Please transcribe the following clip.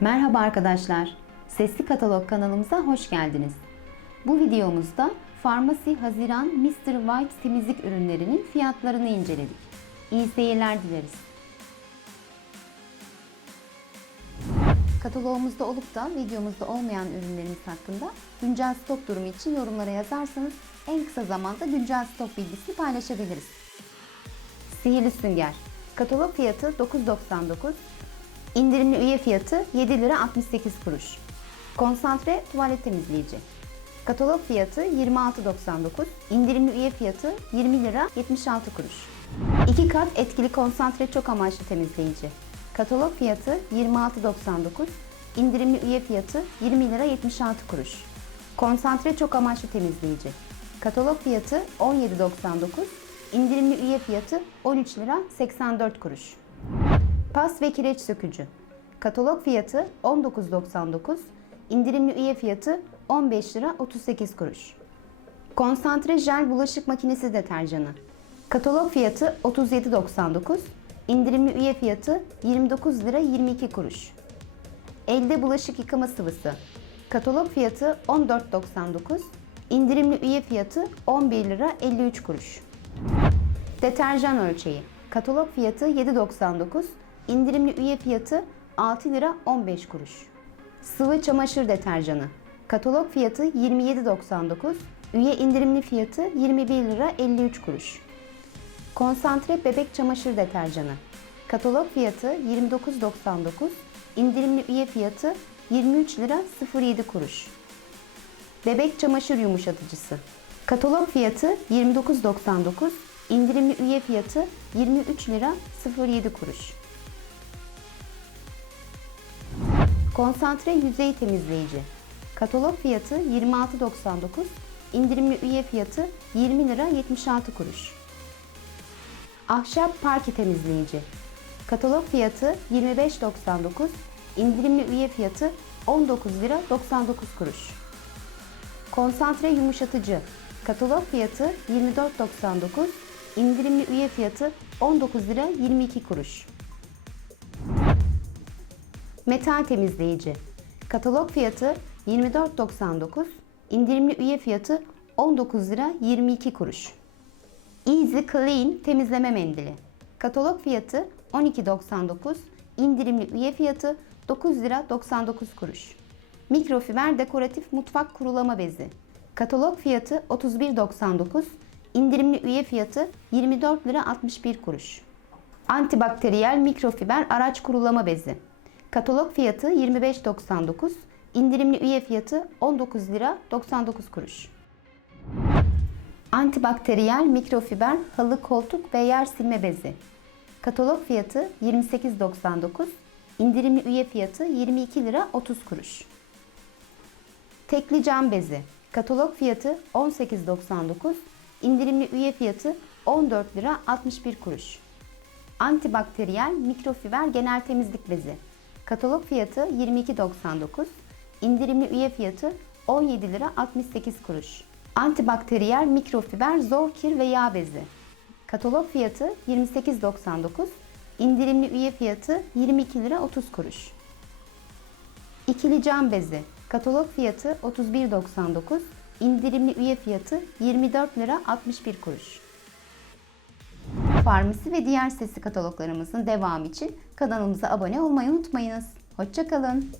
Merhaba arkadaşlar. Sesli Katalog kanalımıza hoş geldiniz. Bu videomuzda Farmasi Haziran Mr. White temizlik ürünlerinin fiyatlarını inceledik. İyi seyirler dileriz. Kataloğumuzda olup da videomuzda olmayan ürünlerimiz hakkında güncel stok durumu için yorumlara yazarsanız en kısa zamanda güncel stok bilgisini paylaşabiliriz. Sihirli sünger. Katalog fiyatı 9.99, indirimli üye fiyatı 7 lira 68 kuruş. Konsantre tuvalet temizleyici. Katalog fiyatı 26.99, indirimli üye fiyatı 20 lira 76 kuruş. 2 kat etkili konsantre çok amaçlı temizleyici. Katalog fiyatı 26.99, indirimli üye fiyatı 20 lira 76 kuruş. Konsantre çok amaçlı temizleyici. Katalog fiyatı 17.99, indirimli üye fiyatı 13 lira 84 kuruş. Pas ve kireç sökücü. Katalog fiyatı 19.99, indirimli üye fiyatı 15 lira 38 kuruş. Konsantre jel bulaşık makinesi deterjanı. Katalog fiyatı 37.99, indirimli üye fiyatı 29 lira 22 kuruş. Elde bulaşık yıkama sıvısı. Katalog fiyatı 14.99, indirimli üye fiyatı 11 lira 53 kuruş. Deterjan ölçeği. Katalog fiyatı 7.99, indirimli üye fiyatı 6 lira 15 kuruş. Sıvı çamaşır deterjanı. Katalog fiyatı 27.99, üye indirimli fiyatı 21 lira 53 kuruş. Konsantre bebek çamaşır deterjanı. Katalog fiyatı 29.99, indirimli üye fiyatı 23 lira 07 kuruş. Bebek çamaşır yumuşatıcısı. Katalog fiyatı 29.99, indirimli üye fiyatı 23 lira 07 kuruş. Konsantre yüzey temizleyici. Katalog fiyatı 26.99, indirimli üye fiyatı 20 lira 76 kuruş. Ahşap parke temizleyici. Katalog fiyatı 25.99, indirimli üye fiyatı 19 lira 99 kuruş. Konsantre yumuşatıcı. Katalog fiyatı 24.99, indirimli üye fiyatı 19 lira 22 kuruş. Metal temizleyici. Katalog fiyatı 24.99, indirimli üye fiyatı 19 lira 22 kuruş. Easy Clean temizleme mendili. Katalog fiyatı 12.99, indirimli üye fiyatı 9 lira 99 kuruş. Mikrofiber dekoratif mutfak kurulama bezi. Katalog fiyatı 31.99, indirimli üye fiyatı 24 lira 61 kuruş. Antibakteriyel mikrofiber araç kurulama bezi. Katalog fiyatı 25.99, indirimli üye fiyatı 19 lira 99 kuruş. Antibakteriyel mikrofiber halı koltuk ve yer silme bezi. Katalog fiyatı 28.99, indirimli üye fiyatı 22 lira 30 kuruş. Tekli cam bezi. Katalog fiyatı 18.99, indirimli üye fiyatı 14 lira 61 kuruş. Antibakteriyel mikrofiber genel temizlik bezi. Katalog fiyatı 22.99, indirimli üye fiyatı 17 lira 68 kuruş. Antibakteriyel mikrofiber zor kir ve yağ bezi. Katalog fiyatı 28.99, indirimli üye fiyatı 22 lira 30 kuruş. İkili cam bezi. Katalog fiyatı 31.99, indirimli üye fiyatı 24 lira 61 kuruş. Farmasi ve diğer sesli kataloglarımızın devamı için kanalımıza abone olmayı unutmayınız. Hoşçakalın.